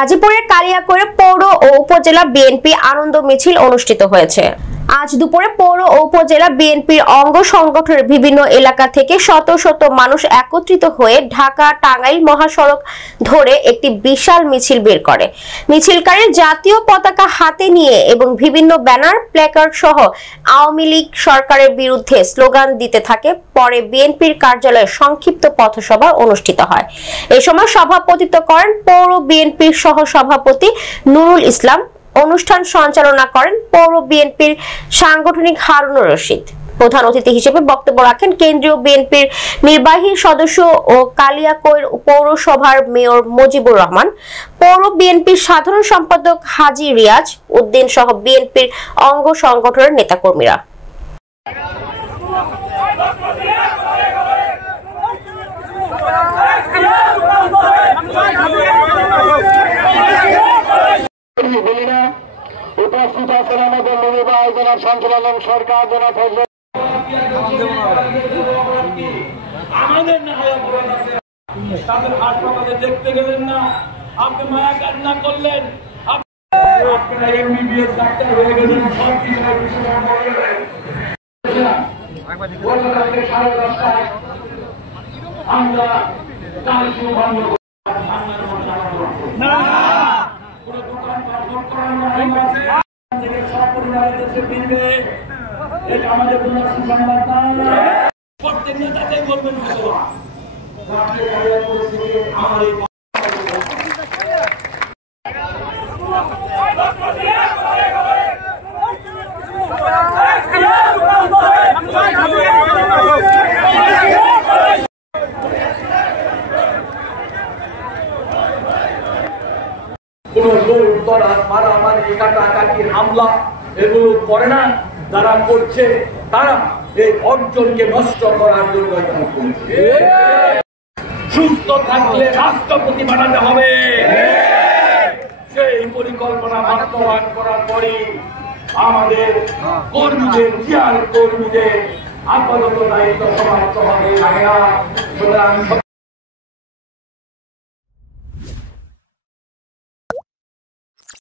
গাজীপুরের কালিয়াকৈর পৌর ও উপজেলা বিএনপি আনন্দ মিছিল অনুষ্ঠিত হয়েছে। আজ দুপুরে পৌর ও উপজেলা বিএনপির অঙ্গ সংগঠনের বিভিন্ন এলাকা থেকে শত শত মানুষ একত্রিত হয়ে ঢাকা টাঙ্গাইল মহাসড়ক ধরে একটি বিশাল মিছিল বের করে। মিছিলকারী জাতীয় পতাকা হাতে নিয়ে এবং বিভিন্ন ব্যানার প্ল্যাকার্ড সহ আওয়ামী লীগ সরকারের বিরুদ্ধে স্লোগান দিতে থাকে। পরে বিএনপির কার্যালয়ে সংক্ষিপ্ত পথসভা অনুষ্ঠিত হয়। এ সময় সভাপতিত্ব করেন পৌর বিএনপির সহ সভাপতি নুরুল ইসলাম। অনুষ্ঠান সঞ্চালনা করেন পৌর বিএনপির সাংগঠনিক হারুনুর রশিদ। প্রধান অতিথি হিসেবে বক্তব্য রাখেন কেন্দ্রীয় বিএনপির নির্বাহী সদস্য ও কালিয়াকৈর পৌরসভার মেয়র মুজিবুর রহমান, পৌর বিএনপির সাধারণ সম্পাদক হাজী রিয়াজ উদ্দিন সহ বিএনপির অঙ্গ সংগঠনের নেতাকর্মীরা। উপস্থিত আছেন আমাদের নির্বাহী জনাব সঞ্চালক সরকার জনাব আমাদের না হয় অপরাধ আছে, তাদের হাসপাতালে দেখতে গেলেন না, আপনি মায়া কান্না করলেন, আপনারা এমবিবিএস ডাক্তার হয়ে গেলেন, সব কিছু আমরা কালকে বন্ধ না কোনো দোকান পাঠক করার সব পরিবারের দেশে ফিরবে, এটা আমাদের কোনো সুসংবাদ না। প্রত্যেক নেতাতেই বলবেন আমার এই কোন মারামারি কাটাকাটি হামলা এগুলো করে না। যারা করছে তারা এই অর্জনকে নষ্ট করার জন্য সুস্থ থাকলে রাষ্ট্রপতি বানাতে হবে। সেই পরিকল্পনা বাস্তবায়ন করার পরে আমাদের কর্মীদের আপাতত দায়িত্ব সমাপ্ত হবে।